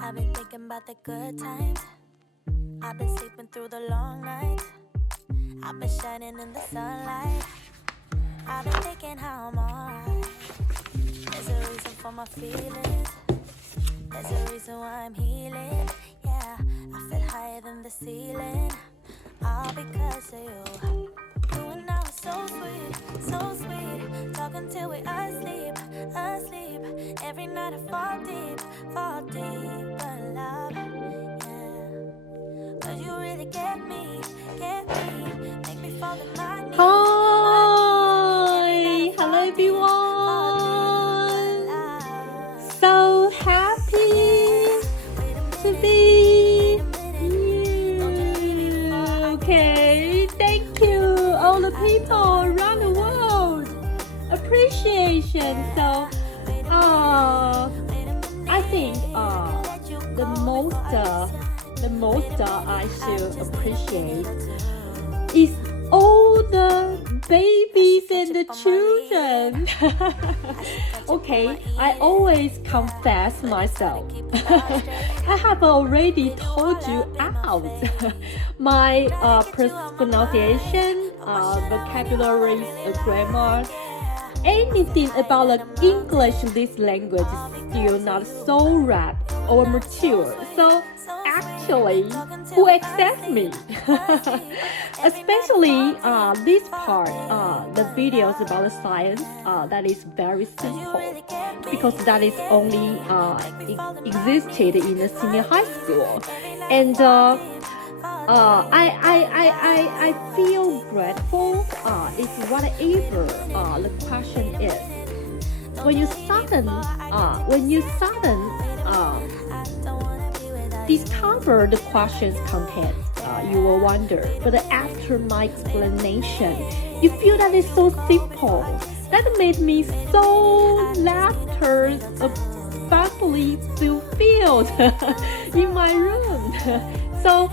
I've been thinking about the good times. I've been sleeping through the long nights. I've been shining in the sunlight. I've been thinking how I'm alright. There's a reason for my feelings. There's a reason why I'm healing. Yeah, I feel higher than the ceiling. All because of you. You and I were so sweet, so sweet. Talking till we asleep, asleep. Every night I fall deep. But love, yeah. 'Cause you really get me. Make me fall to my knees. Hi, hello everyone. So happy to be here. Okay, thank you all the people around the world. Appreciation. So, I think the most I should appreciate is all the babies and the children. Okay, I always confess myself. I have already told you out my pronunciation, vocabulary, grammar, anything about the English, this language is still not so wrapped or mature. So actually, who accepts me? Especially this part, the videos about the science, that is very simple because that is only existed in the senior high school, and I feel grateful if whatever the question is. When you sudden discover the question's content, you will wonder. But after my explanation, you feel that it's so simple. That made me so laughter abundantly fulfilled in my room. So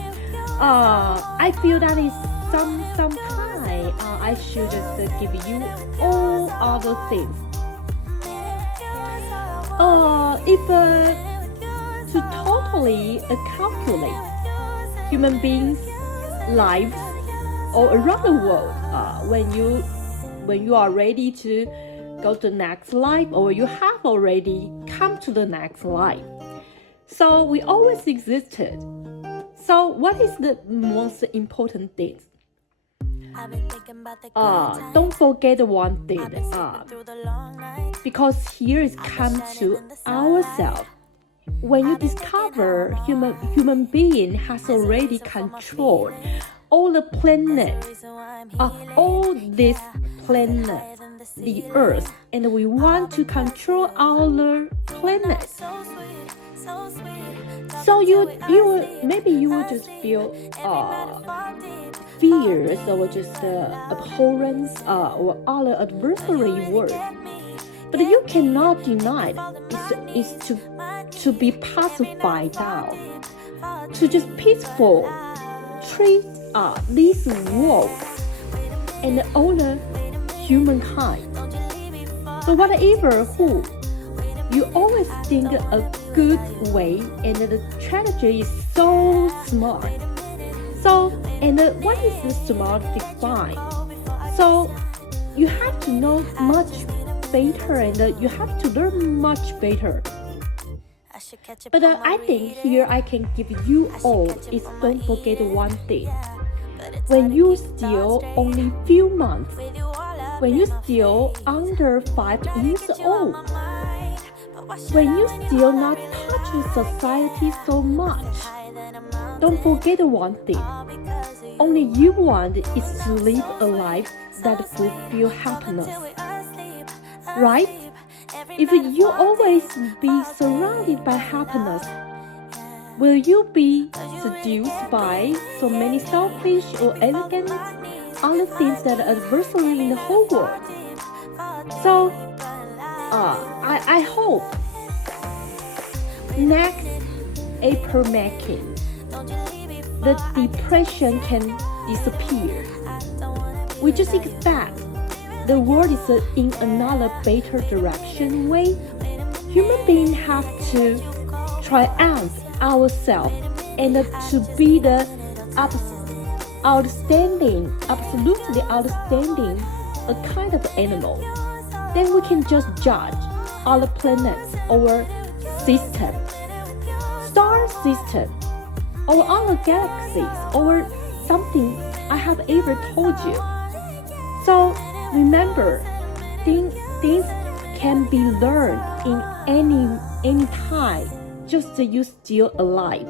I feel that is sometime I should just give you all other things. If to totally calculate human beings' lives all around the world, when you are ready to go to the next life, or you have already come to the next life. So we always existed. So what is the most important thing? Don't forget one thing. Because here is come to ourselves. When you discover human being has already controlled all the planets, all this planet, the Earth, and we want to control our planet. So you will just feel fears or just abhorrence or other adversary words. But you cannot deny is to be pacified down, to just peaceful treat this world and all the humankind. So whatever who, you always think a good way, and the strategy is so smart. So, and what is the smart define? So you have to know much better, and you have to learn much better. But I think here I can give you all is don't forget one thing. When you still only few months, when you still under 5 years old, when you still not touch society so much, don't forget one thing. Only you want is to live a life that fulfill happiness. Right? If you always be surrounded by happiness, will you be seduced by so many selfish or arrogant other things that are adversary in the whole world? So, I hope next April making, the depression can disappear. We just expect the world is in another better direction way. Human beings have to triumph ourselves and to be the outstanding, absolutely outstanding, a kind of animal, then we can just judge other planets or system, star system, or other galaxies, or something I have ever told you. So remember, things can be learned in any time, just you still alive.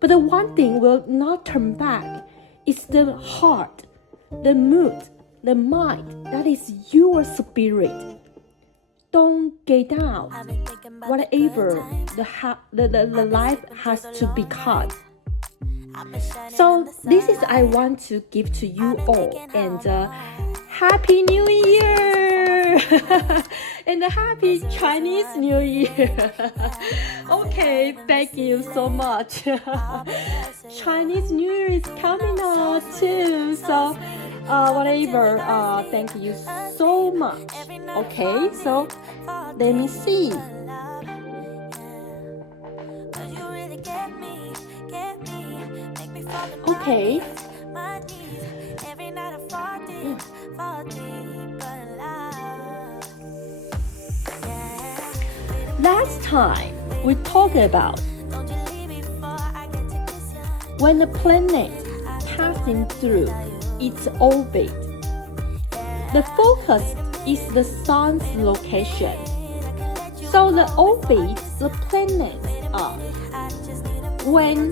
But the one thing will not turn back is the heart, the mood, the mind, that is your spirit. Don't get down, whatever the life has to be cut. So this is I want to give to you all, and Happy New Year and Happy Chinese New Year. Okay, thank you so much. Chinese New Year is coming out too, so whatever, thank you so much. Okay, so let me see. Okay. Last time we talked about when a planet passing through its orbit, the focus is the sun's location. So the orbit, the planet, when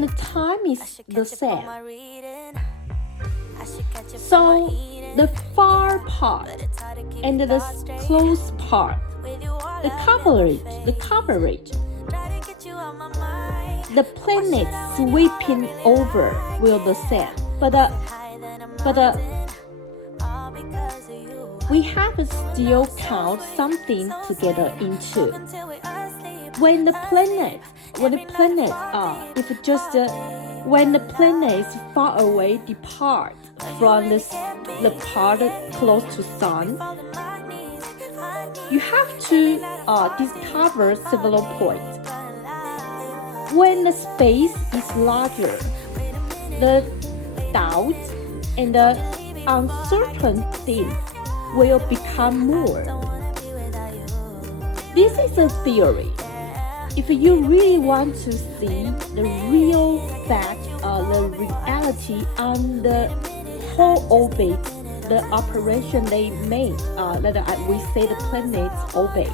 the time is the same. So the far part and the close part, the coverage, the planet sweeping over will the same. But we have to still count something together into. When the planet is far away depart from the part close to sun, you have to discover several points. When the space is larger, the doubts and the uncertain things will become more. This is a theory. If you really want to see the real fact, the reality on the whole orbit, the operation they made, that we say the planet's orbit,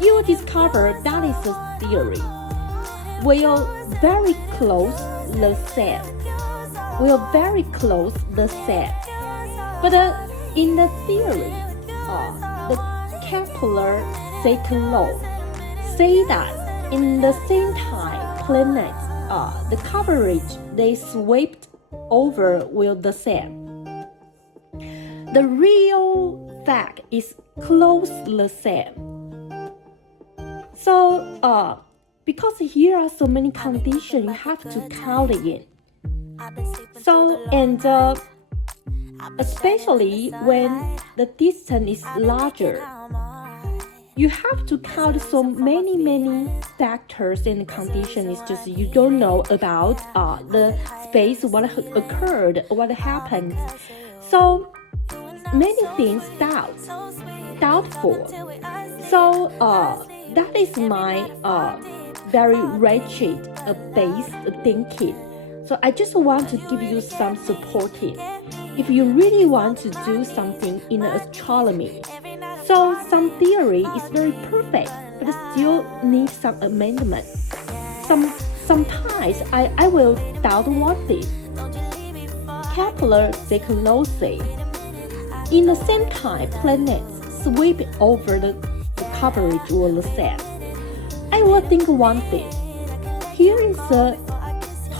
you will discover that is a theory. Will very close the same. But in the theory, the Kepler second law say that in the same time, planets, the coverage they swept over will the same. The real fact is close the same. So, because here are so many conditions, you have to count it in. So, and especially when the distance is larger, you have to count so many factors and conditions. It's just you don't know about the space, what occurred, what happened. So many things doubtful. So that is my very wretched base thinking. So I just want to give you some supporting. If you really want to do something in astronomy, so some theory is very perfect, but still needs some amendment. Sometimes I will doubt one thing. Kepler second law say, in the same time planets sweep over the coverage will the same. I will think one thing. Here is a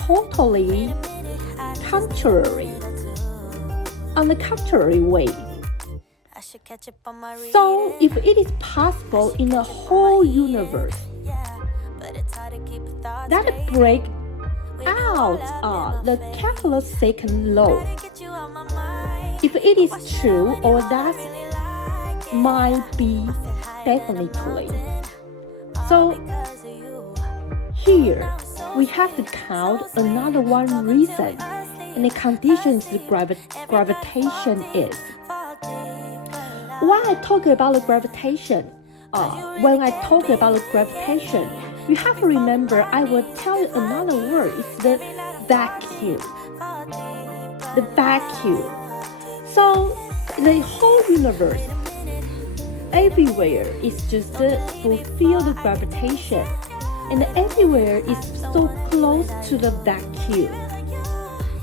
totally contrary. On the contrary way. So if it is possible in the whole universe, that break out the Kepler second law. If it is true, or that might be definitely, So here we have to count another one reason, and the conditions gravitation is. Why I talk about the gravitation? When I talk about the gravitation, you have to remember I will tell you another word. It's the vacuum. The vacuum. So the whole universe, everywhere is just fulfill the gravitation, and everywhere is so close to the vacuum.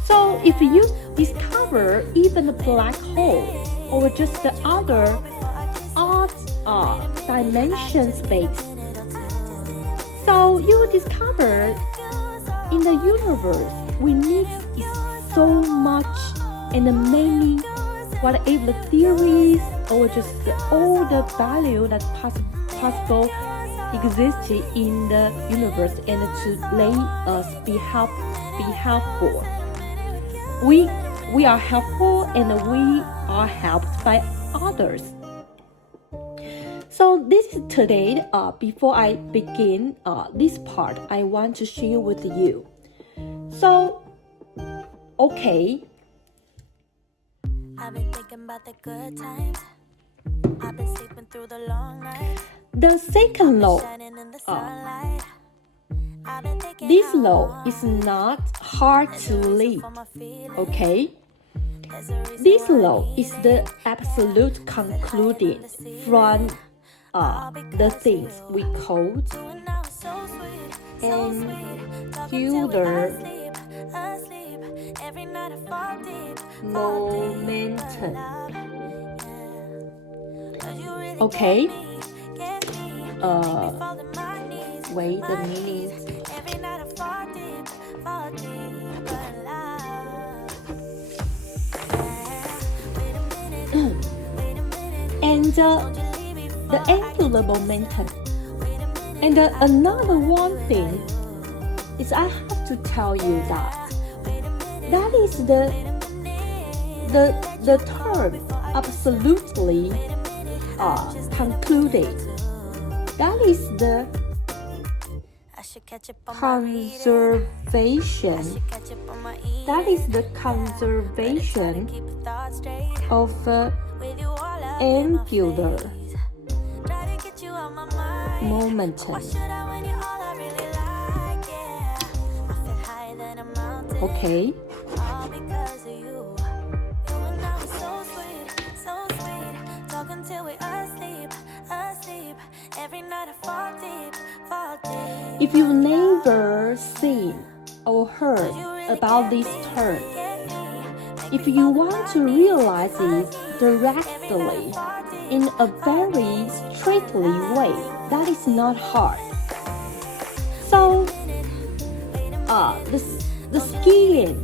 So if you discover even a black hole or just the other odd dimension space, so you will discover in the universe we need is so much and many whatever theories or just all the value that possible exist in the universe, and to let us be helpful. We are helpful and we are helped by others. So this is today. Before I begin this part, I want to share with you. So, okay. I've been thinking about the good times. I've been sleeping through the long night. The second law. This law is not hard to live. Okay. This law is the absolute concluding from the things we call angular momentum. Okay. Wait a minute. And the angular momentum. And another one thing is I have to tell you that is the term absolutely concluded. That is the conservation. That is the conservation of angular momentum. Okay. If you've never seen or heard about this term, if you want to realize it directly in a very straightly way, that is not hard. So, the skiing,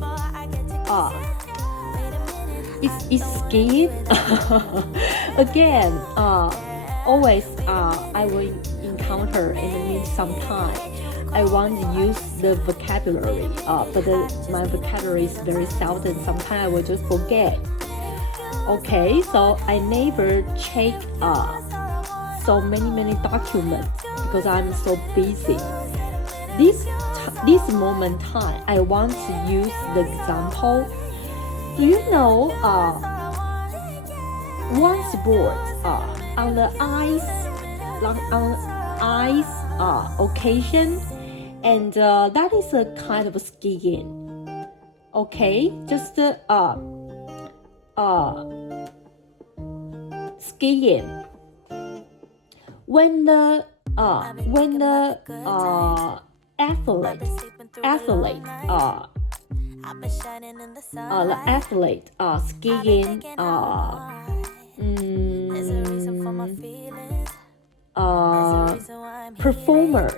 is skiing. Again, always I will encounter and mean sometimes I want to use the vocabulary, but my vocabulary is very seldom. Sometimes I will just forget. Okay, so I never check so many documents because I'm so busy. This moment time, I want to use the example. Do you know one sport on the ice occasion, and that is a kind of skiing. Okay, just skiing. When the athlete skiing performer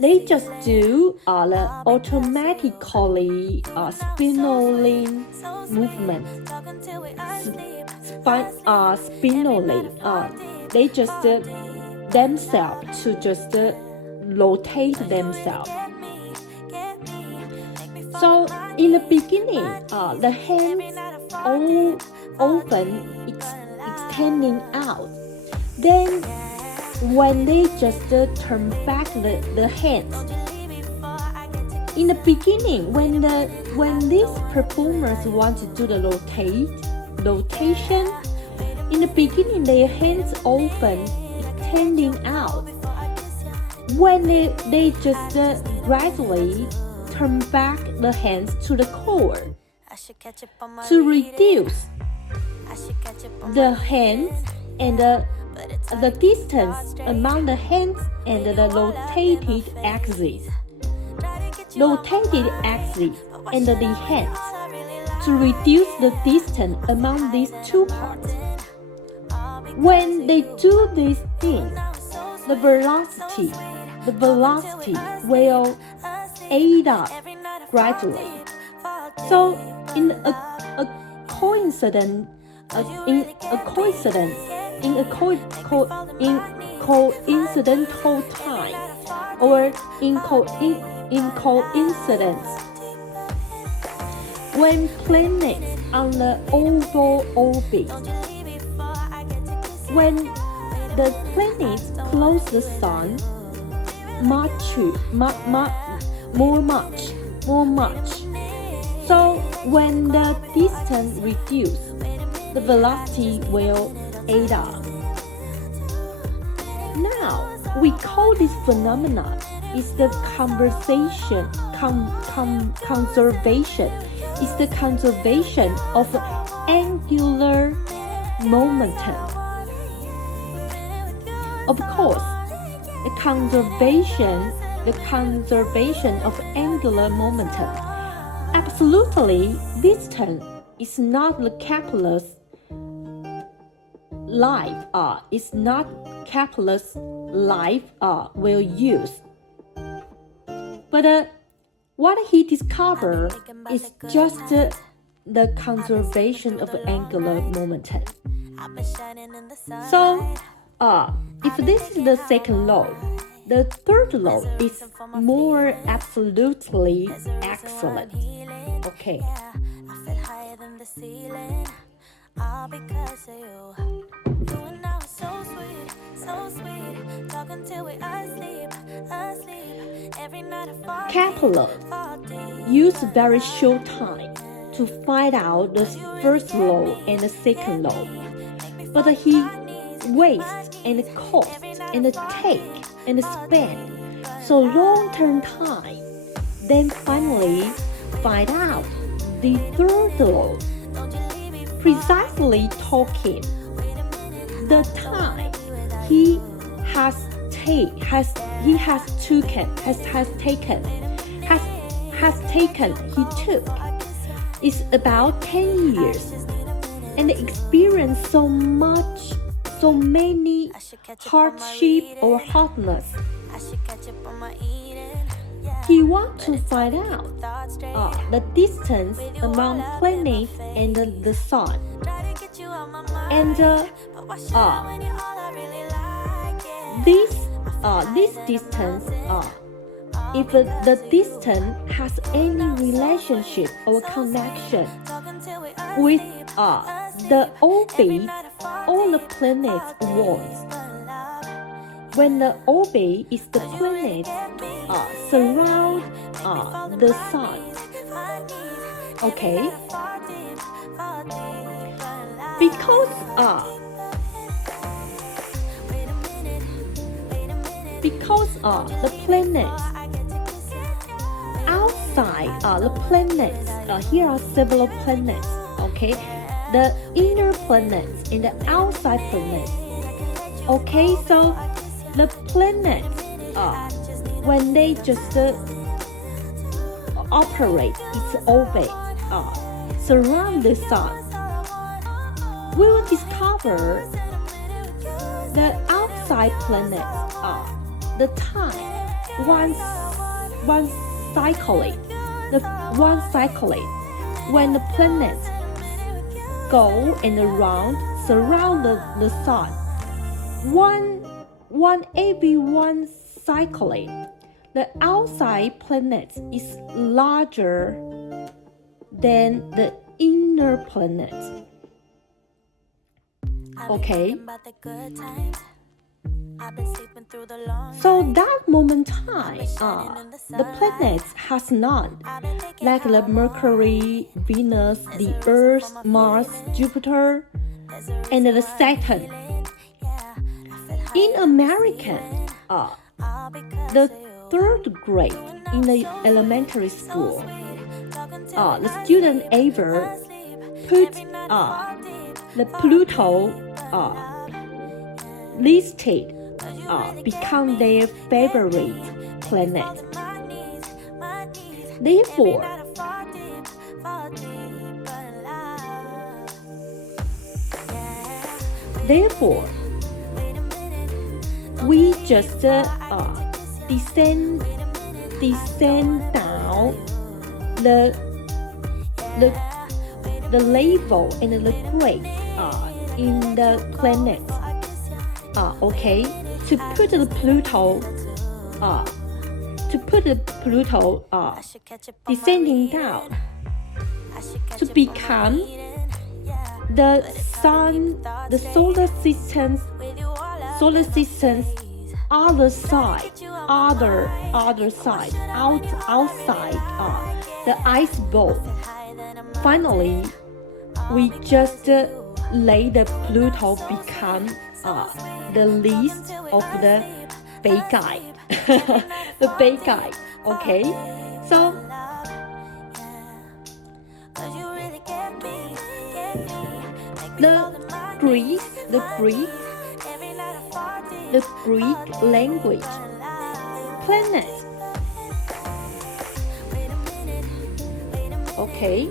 they just do the automatically spinning movement. Spinning. They just themselves to just rotate themselves. So in the beginning, the hands all often extending out. Then when they just turn back the hands. In the beginning, when these performers want to do the rotation, in the beginning their hands often extending out. When they just gradually turn back the hands to the core to reduce the hands and the distance among the hands and the rotated axis and the hands to reduce the distance among these two parts. When they do these things, the velocity will aid up gradually. So in a coincidental time, or in coincidence, when planets on the oval orbit, when the planets close the sun more much. So when the distance reduces, the velocity will aid up. Now we call this phenomenon is the conservation of angular momentum. Of course, the conservation of angular momentum. Absolutely, distance is not the Kepler's life. Will use. But what he discovered is just the conservation of angular momentum. So, if this is the second law, the third law is more absolutely excellent. Okay. Kepler used very short time to find out the first law and the second law, but he wastes and cost and take and spend so long-term time, then finally find out the third law. Precisely talking, the time he took is about 10 years, and experienced so many hardship or hardness. He wants to find out the distance among planets and the sun, and this distance, if the distance has any relationship or connection with the orbit all the planets wants. When the orbit is the planet surround the sun. Okay? Because the planets outside the planets, here are several planets, okay? The inner planets and the outside planets. Okay, so the planets, when they just operate its orbit, surround the sun, we will discover the outside planets, the time one cycling, when the planets go and surround the sun, every one cycling, the outside planet is larger than the inner planet. Okay? So that moment time, the planets has none, like the Mercury, Venus, the Earth, Mars, Jupiter, and the Saturn. In American, the third grade in the elementary school, the student ever put the Pluto listed become their favorite planet. Therefore, we just descend down the level and the grade in the planets. Okay, to put the Pluto descending down to become the sun, the solar system's other side, outside the ice ball. Finally, we just let the Pluto become the least of the bad guy, the bad guy. Okay, so the Greek language, planet. Okay,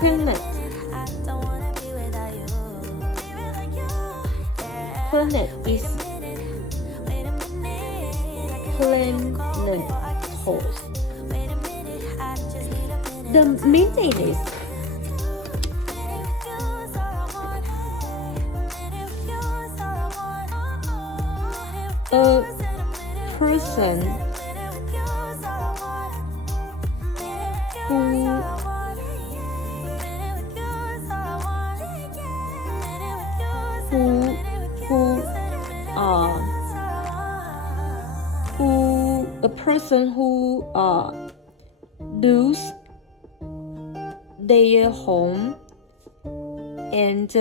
planet. Planet is planetos. The meaning is a person who lose their home and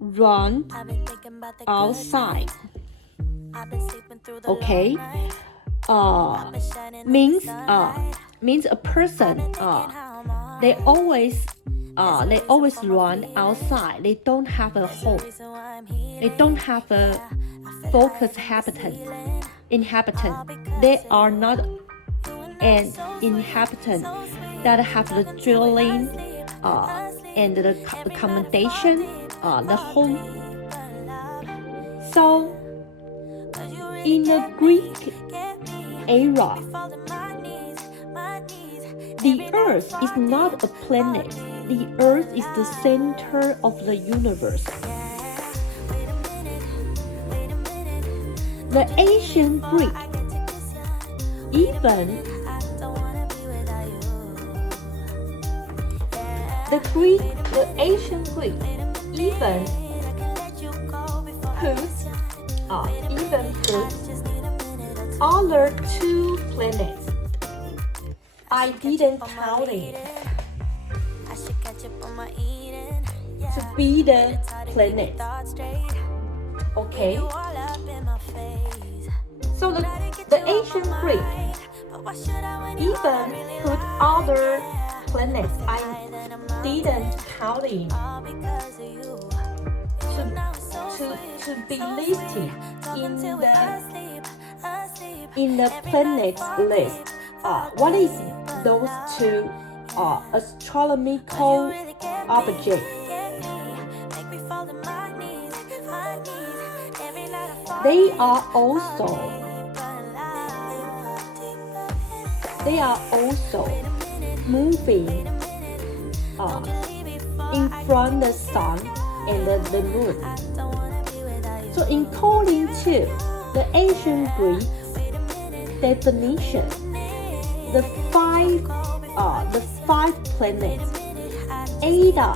run outside. Okay, means a person they always run outside. They don't have a home. They don't have a focused inhabitant. They are not an inhabitant that have the dwelling and the accommodation, the home. So in the Greek era, the Earth is not a planet. The Earth is the center of the universe. The ancient Greek, even the ancient Greek even put other two planets. I didn't count it to be the planet. Okay. So the ancient Greek even put other planets. I didn't count it to be listed in the planets list. What is those two astronomical objects? They are also moving in front of the sun and the moon. So according to the ancient Greek definition, the five planets, Ada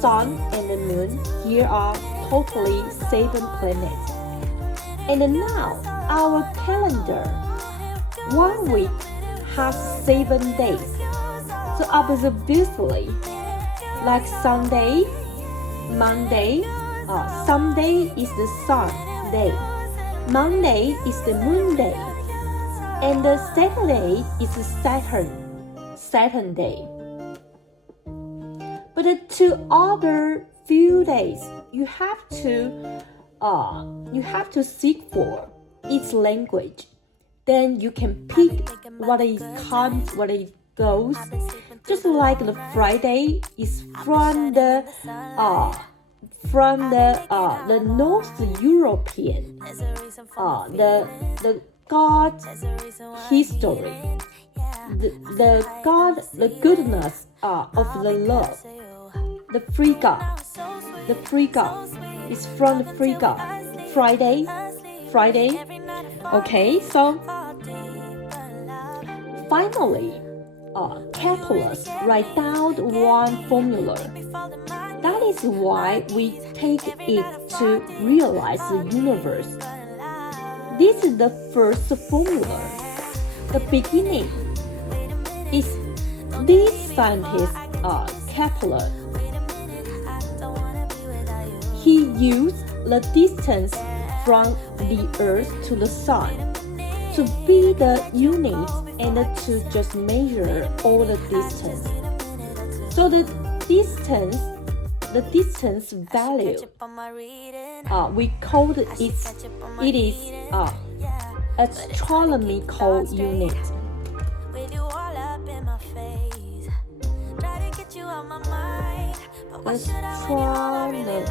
Sun and the Moon, here are totally 7 planets. And now, our calendar, 1 week has 7 days. So obviously, like Sunday, Monday, Sunday is the Sun day, Monday is the Moon day, and the Saturday is Saturn day. But the 2 other few days, you have to seek for its language. Then you can pick what it comes, what it goes. Just like the Friday is from the North European, the God history, the goodness of the love. The free God is from the free God. Friday. Okay, so finally, Kepler write down one formula. That is why we take it to realize the universe. This is the first formula. The beginning is this scientist, Kepler. He used the distance from the Earth to the Sun to be the unit and to just measure all the distance. So the distance value, we call it is astronomical unit. Astronomical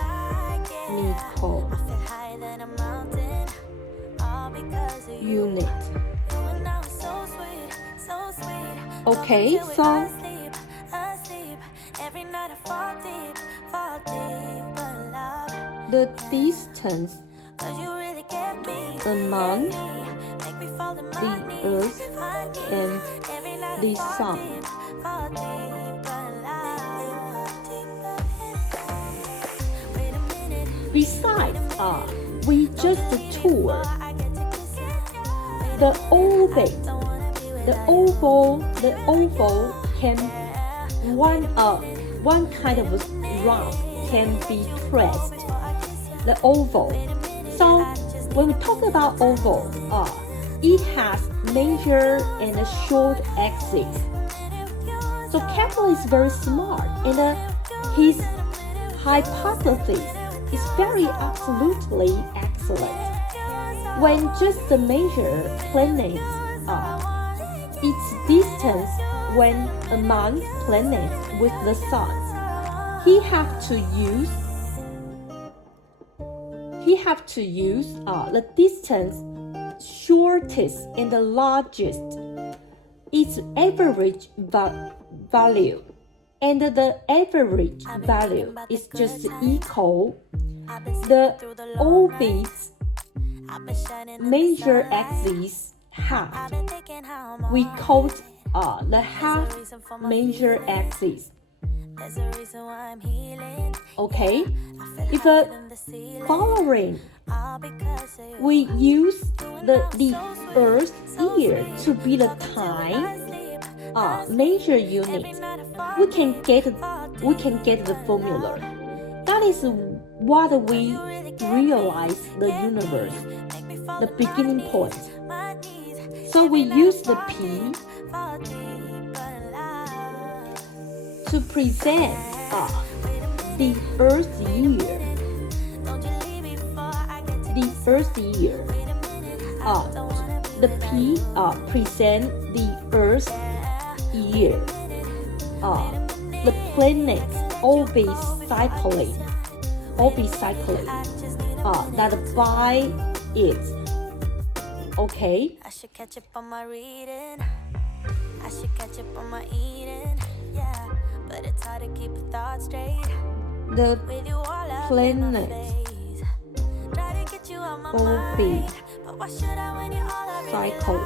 unit. Okay, so the distance among the Earth and the Sun. Besides, we just tour the orbit. The oval can one kind of round can be traced. The oval. So when we talk about oval, it has major and a short axis. So Kepler is very smart, and his hypothesis is very absolutely excellent. When just measure planets, its distance when among planets with the Sun, he have to use the distance shortest and the largest, its average value, and the average value is just equal the orbit's major axis half. We call the half major axis. Okay, if following, we use the Earth's year to be the time major unit. We can get the formula. That is what we realize the universe, the beginning point. So we use the P to present the Earth's year. The Earth's year. The P present the Earth's year. The planets orbit cycling. That by it. Okay. I should catch up on my reading. I should catch up on my eating. Yeah, but it's hard to keep a thought straight. The With you all up planet in my face. Try to get you out my mind. But why should I when you all up in cycling.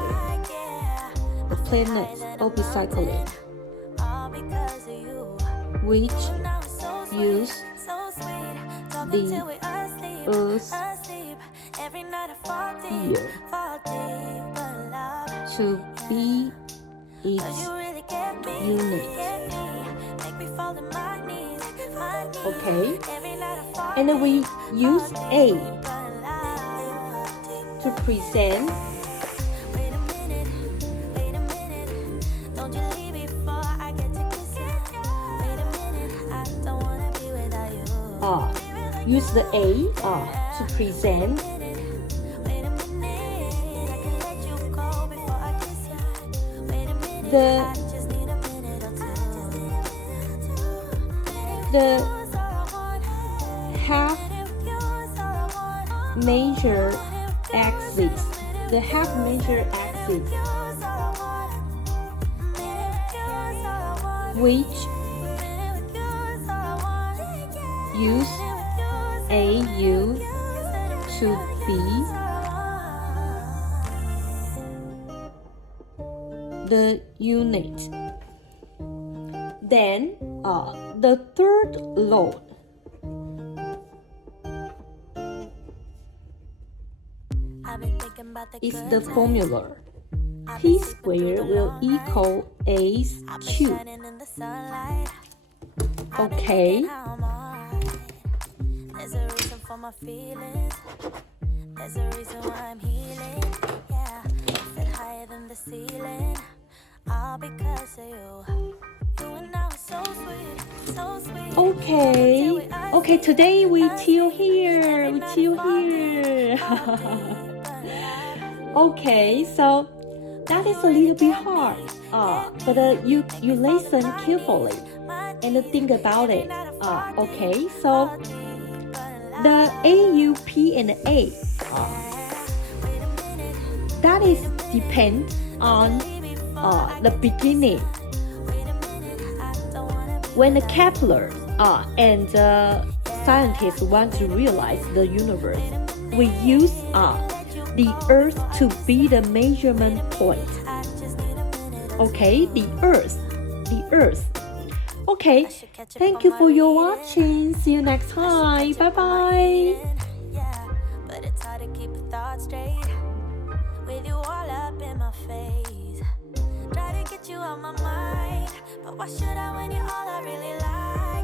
yeah. The planets orbit cycling, All because of you. which Now it's so use the Earth's year to be its unit. Okay, and we use A to present use the A to present the half major axis, which use AU to be the unit. Then the third law is the formula. P squared will equal A cubed. Okay. There's a reason for my feelings. There's a reason why I'm healing. Yeah, sit higher than the ceiling. All because of you. You and I are so sweet, so sweet. Okay, today we till here. Okay, so that is a little bit hard. But you listen carefully and think about it. Okay, so the A, U, P, and A, that is depend on the beginning. When the Kepler and scientists want to realize the universe, we use the Earth to be the measurement point. Okay, the Earth. Okay, thank you for your watching. See you next time. Bye bye. But it's hard to keep the thoughts straight with you all up in my face. Try to get you out my mind, but why should I when you're all I really like?